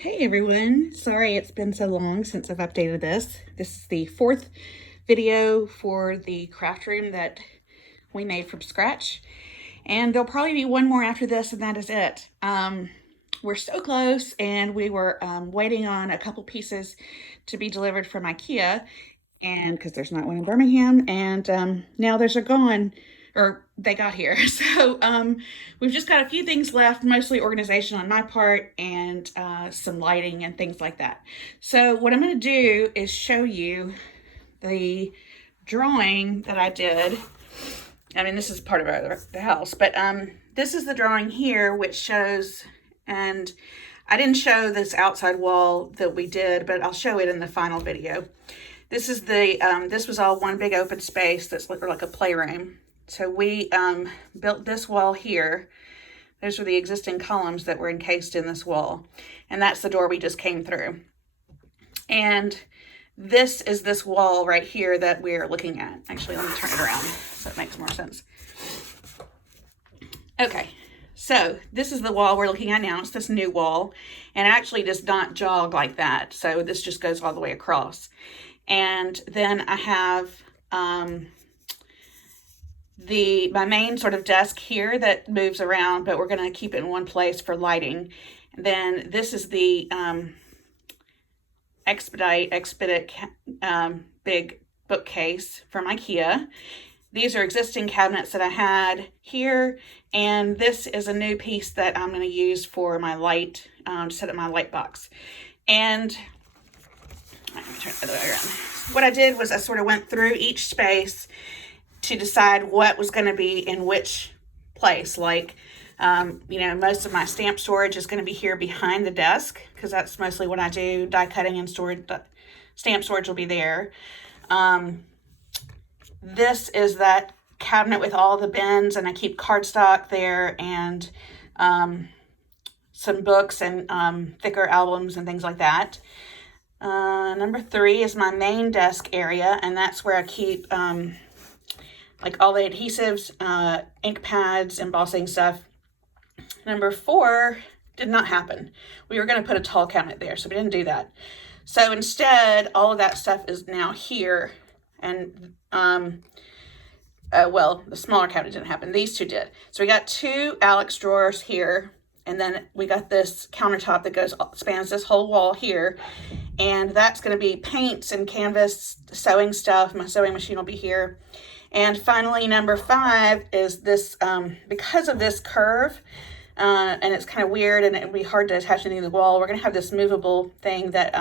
Hey everyone, sorry it's been so long since I've updated this. This is the fourth video for the craft room that we made from scratch. And there'll probably be one more after this and that is it. We're so close and we were waiting on a couple pieces to be delivered from IKEA, and because there's not one in Birmingham, and now theirs are gone, or they got here. So we've just got a few things left, mostly organization on my part and some lighting and things like that. So what I'm going to do is show you the drawing that I did. I mean, this is part of the house, but this is the drawing here, which shows, and I didn't show this outside wall that we did, but I'll show it in the final video. This is this was all one big open space that's like a playroom. So we built this wall here. Those are the existing columns that were encased in this wall. And that's the door we just came through. And this is this wall right here that we're looking at. Actually, let me turn it around so it makes more sense. Okay, so this is the wall we're looking at now. It's this new wall. And it actually does not jog like that. So this just goes all the way across. And then I have my main sort of desk here that moves around, but we're going to keep it in one place for lighting. And then this is the Expedite big bookcase from IKEA. These are existing cabinets that I had here, and this is a new piece that I'm going to use for my light, to set up my light box. And let me turn it the other way around. What I did was I sort of went through each space to decide what was going to be in which place. Like, most of my stamp storage is going to be here behind the desk, because that's mostly what I do. Die cutting and storage, stamp storage will be there. This is that cabinet with all the bins, and I keep cardstock there, and some books and thicker albums and things like that. Number 3 is my main desk area, and that's where I keep like all the adhesives, ink pads, embossing stuff. Number 4 did not happen. We were going to put a tall cabinet there, so we didn't do that. So instead, all of that stuff is now here. And, well, the smaller cabinet didn't happen. These two did. So we got 2 Alex drawers here. And then we got this countertop that spans this whole wall here. And that's going to be paints and canvas, sewing stuff. My sewing machine will be here. And finally, number 5 is this, because of this curve, and it's kind of weird and it would be hard to attach anything to the wall, we're going to have this movable thing that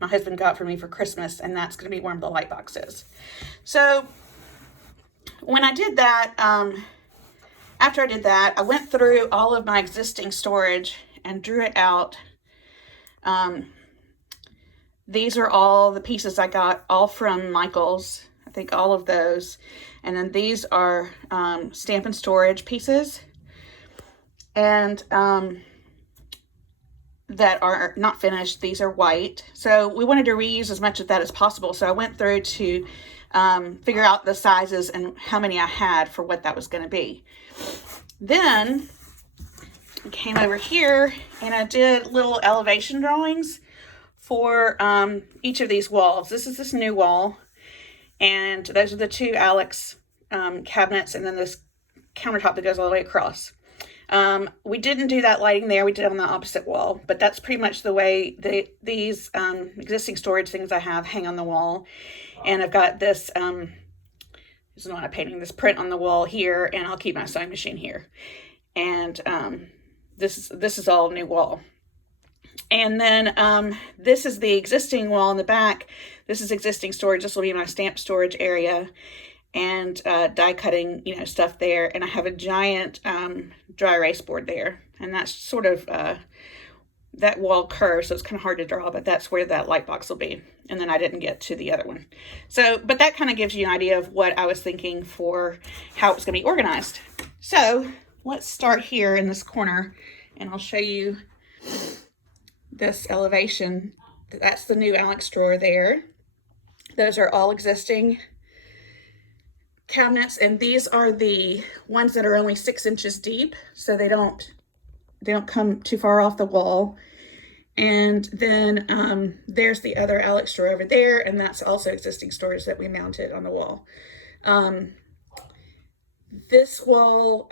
my husband got for me for Christmas, and that's going to be where the light box is. So when I did that, after I did that, I went through all of my existing storage and drew it out. These are all the pieces I got all from Michael's. I think all of those. And then these are Stampin' Storage pieces. And that are not finished. These are white. So we wanted to reuse as much of that as possible. So I went through to figure out the sizes and how many I had for what that was going to be. Then I came over here and I did little elevation drawings for each of these walls. This is this new wall. And those are the 2 Alex cabinets, and then this countertop that goes all the way across. We didn't do that lighting there. We did it on the opposite wall, but that's pretty much the way these existing storage things I have hang on the wall. And I've got this, this is not a painting, this print on the wall here, and I'll keep my sewing machine here. And this is all new wall. And then this is the existing wall in the back. This is existing storage. This will be my stamp storage area, and die cutting, stuff there. And I have a giant dry erase board there. And that's sort of that wall curve, so it's kind of hard to draw, but that's where that light box will be. And then I didn't get to the other one. So, but that kind of gives you an idea of what I was thinking for how it's going to be organized. So let's start here in this corner, and I'll show you this elevation. That's the new Alex drawer there. Those are all existing cabinets, and these are the ones that are only 6 inches deep, so they don't come too far off the wall. And then there's the other Alex drawer over there, and that's also existing storage that we mounted on the wall. This wall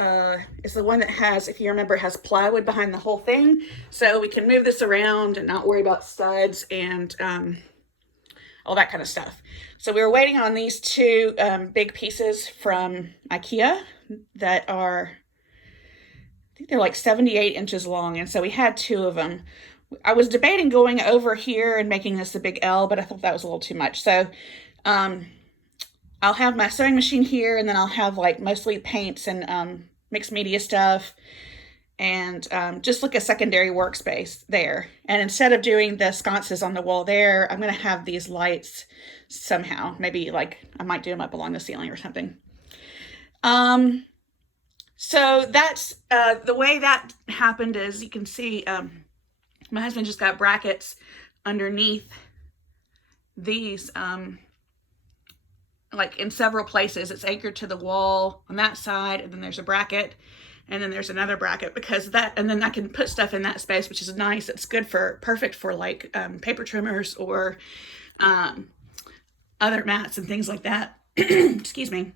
is the one that has, if you remember, has plywood behind the whole thing. So we can move this around and not worry about studs and all that kind of stuff. So we were waiting on these two big pieces from IKEA that are, I think they're like 78 inches long. And so we had two of them. I was debating going over here and making this a big L, but I thought that was a little too much. So I'll have my sewing machine here, and then I'll have like mostly paints and mixed media stuff, and just like a secondary workspace there. And instead of doing the sconces on the wall there, I'm going to have these lights somehow. Maybe like I might do them up along the ceiling or something. So that's the way that happened is you can see my husband just got brackets underneath these like in several places. It's anchored to the wall on that side, and then there's a bracket, and then there's another bracket because that, and then I can put stuff in that space, which is nice. It's good for, perfect for like paper trimmers or other mats and things like that. Excuse me.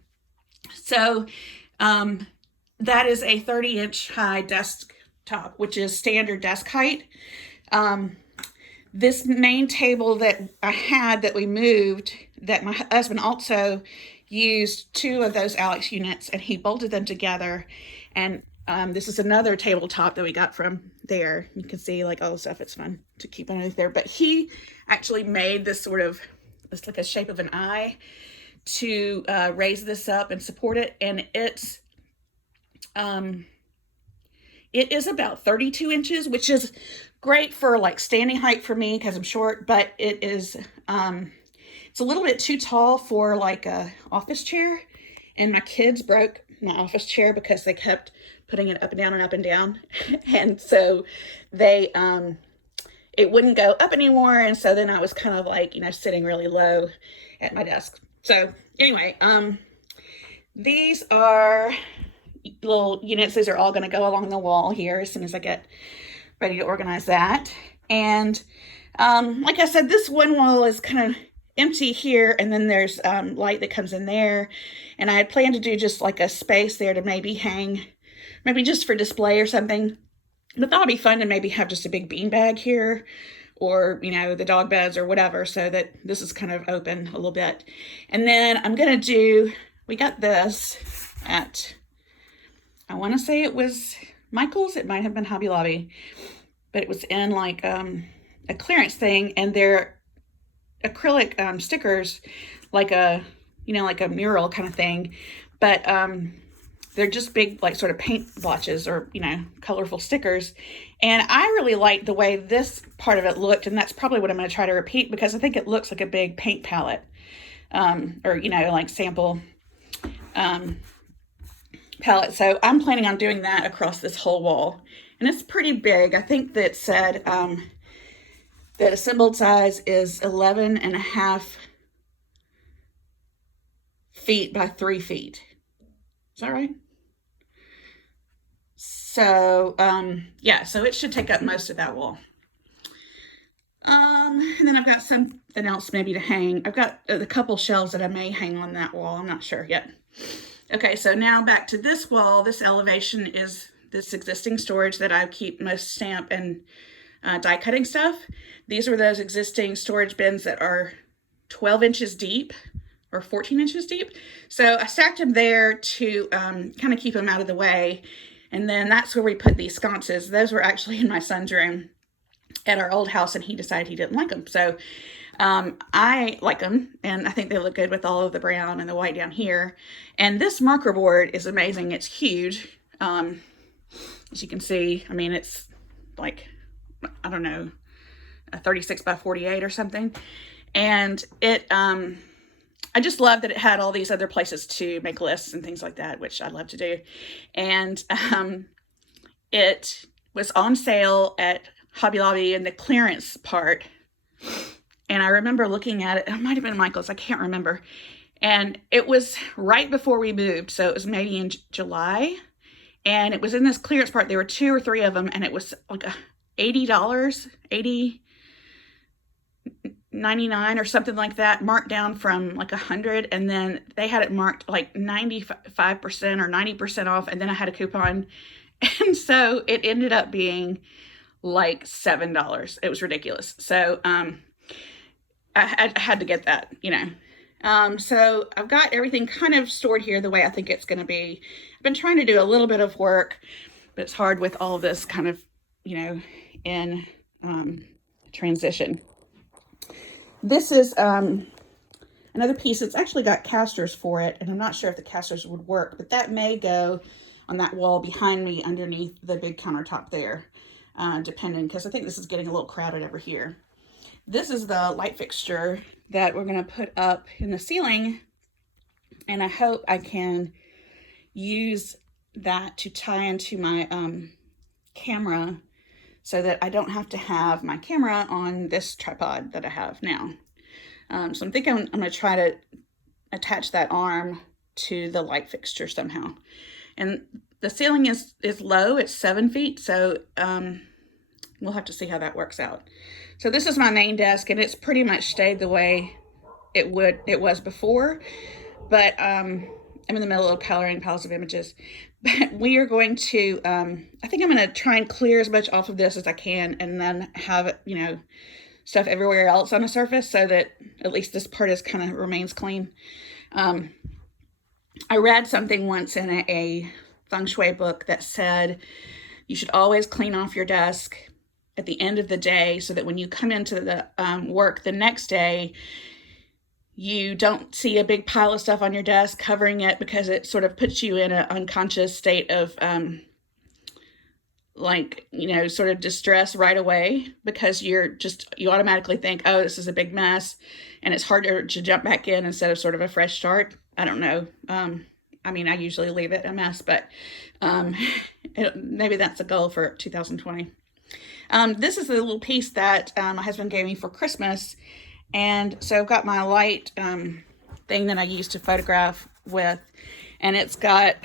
So that is a 30-inch high desktop, which is standard desk height. This main table that I had that we moved, that my husband also used two of those Alex units, and he bolted them together. And this is another tabletop that we got from there. You can see like all the stuff. It's fun to keep underneath there. But he actually made this sort of, it's like a shape of an eye to raise this up and support it. And it is about 32 inches, which is great for like standing height for me because I'm short, but it is, it's a little bit too tall for like a office chair. And my kids broke my office chair because they kept putting it up and down and up and down. And so they, it wouldn't go up anymore. And so then I was kind of like, sitting really low at my desk. So anyway, these are little units. These are all going to go along the wall here as soon as I get ready to organize that. And like I said, this one wall is kind of empty here, and then there's light that comes in there. And I had planned to do just like a space there to maybe hang, maybe just for display or something. But that would be fun to maybe have just a big bean bag here, or the dog beds or whatever, so that this is kind of open a little bit. And then I'm gonna do, we got this at, I want to say it was Michael's. It might have been Hobby Lobby, but it was in like a clearance thing, and they're acrylic stickers, like a like a mural kind of thing, but they're just big like sort of paint blotches or colorful stickers. And I really like the way this part of it looked, and that's probably what I'm going to try to repeat because I think it looks like a big paint palette, or like sample palette. So I'm planning on doing that across this whole wall, and it's pretty big. I think that said that assembled size is 11.5 feet by 3 feet. Is that right? So yeah, so it should take up most of that wall. And then I've got something else maybe to hang. I've got a couple shelves that I may hang on that wall. I'm not sure yet. Okay, so now back to this wall. This elevation is this existing storage that I keep most stamp and die cutting stuff. These are those existing storage bins that are 12 inches deep or 14 inches deep. So I stacked them there to kind of keep them out of the way. And then that's where we put these sconces. Those were actually in my son's room at our old house, and he decided he didn't like them. So I like them, and I think they look good with all of the brown and the white down here. And this marker board is amazing. It's huge. As you can see, I mean, it's like, I don't know, a 36 by 48 or something. And it, I just love that it had all these other places to make lists and things like that, which I love to do. And it was on sale at Hobby Lobby in the clearance part. And I remember looking at it. It might have been Michael's. I can't remember. And it was right before we moved. So it was maybe in July. And it was in this clearance part. There were 2 or 3 of them. And it was like $80, 99 or something like that, marked down from like 100, and then they had it marked like 95% or 90% off, and then I had a coupon, and so it ended up being like $7. It was ridiculous. So I had to get that, you know. So I've got everything kind of stored here the way I think it's going to be. I've been trying to do a little bit of work, but it's hard with all of this kind of, you know, in transition. This is another piece. It's actually got casters for it, and I'm not sure if the casters would work, but that may go on that wall behind me underneath the big countertop there, depending, because I think this is getting a little crowded over here. This is the light fixture that we're going to put up in the ceiling, and I hope I can use that to tie into my camera so that I don't have to have my camera on this tripod that I have now. So I'm thinking I'm going to try to attach that arm to the light fixture somehow. And the ceiling is low, it's 7 feet, so we'll have to see how that works out. So this is my main desk, and it's pretty much stayed the way it was before, but I'm in the middle of coloring piles of images. But we are going to, I think I'm going to try and clear as much off of this as I can, and then have, you know, stuff everywhere else on the surface so that at least this part is kind of remains clean. I read something once in a feng shui book that said you should always clean off your desk at the end of the day so that when you come into the work the next day, you don't see a big pile of stuff on your desk covering it, because it sort of puts you in an unconscious state of like, you know, sort of distress right away, because you automatically think, oh, this is a big mess, and it's harder to jump back in instead of sort of a fresh start. I don't know. I mean, I usually leave it a mess, but maybe that's a goal for 2020. This is the little piece that my husband gave me for Christmas. And so I've got my light thing that I use to photograph with, and it's got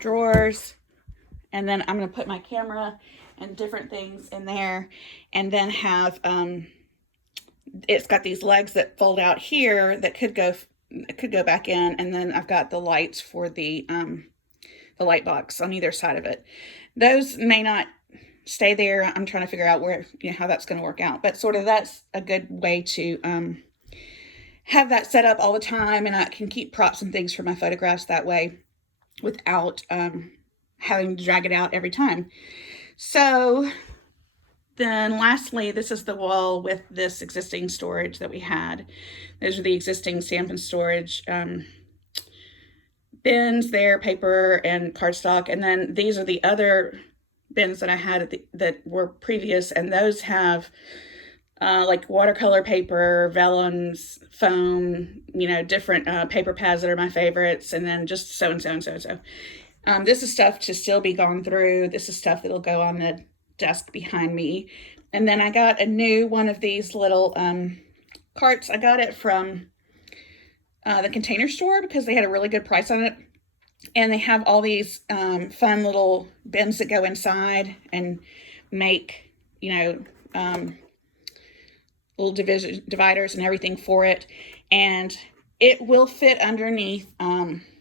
drawers, and then I'm going to put my camera and different things in there, and then have it's got these legs that fold out here that could go back in, and then I've got the lights for the light box on either side of it. Those may not stay there. I'm trying to figure out where, you know, how that's going to work out, but sort of that's a good way to have that set up all the time, and I can keep props and things for my photographs that way without having to drag it out every time. So then lastly, this is the wall with this existing storage that we had. Those are the existing stamp and storage bins there, paper and cardstock, and then these are the other bins that I had that were previous, and those have like watercolor paper, vellums, foam, you know, different paper pads that are my favorites, and then just so and so and so and so. This is stuff to still be gone through. This is stuff that'll go on the desk behind me. And then I got a new one of these little carts. I got it from the Container Store because they had a really good price on it. And they have all these fun little bins that go inside and make, you know, little dividers and everything for it. And it will fit underneath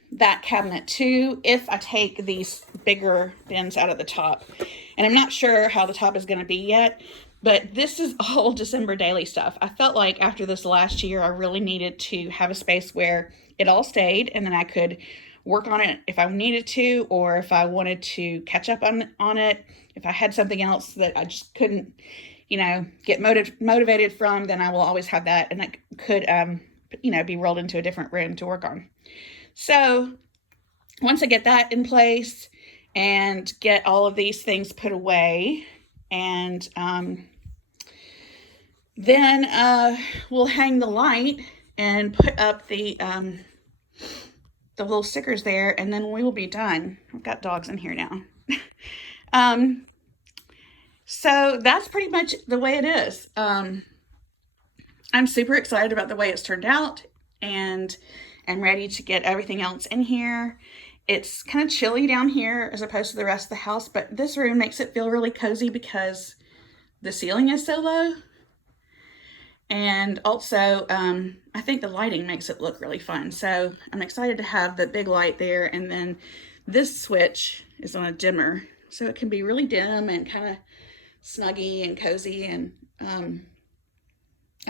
that cabinet too if I take these bigger bins out of the top. And I'm not sure how the top is going to be yet, but this is all December daily stuff. I felt like after this last year, I really needed to have a space where it all stayed, and then I could work on it if I needed to, or if I wanted to catch up on it. If I had something else that I just couldn't, you know, get motivated from, then I will always have that, and that could, you know, be rolled into a different room to work on. So once I get that in place and get all of these things put away, and then we'll hang the light and put up the little stickers there, and then we will be done. I've got dogs in here now. So that's pretty much the way it is. I'm super excited about the way it's turned out, and I'm ready to get everything else in here. It's kind of chilly down here as opposed to the rest of the house, but this room makes it feel really cozy because the ceiling is so low. And also, I think the lighting makes it look really fun. So I'm excited to have the big light there. And then this switch is on a dimmer, so it can be really dim and kind of snuggy and cozy. And I'm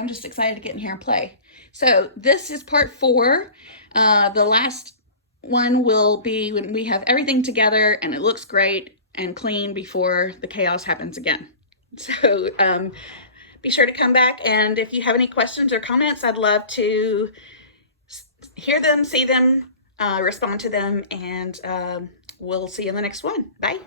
just excited to get in here and play. So this is part 4. The last one will be when we have everything together and it looks great and clean before the chaos happens again. So be sure to come back, and if you have any questions or comments, I'd love to hear them, see them, respond to them, and we'll see you in the next one. Bye.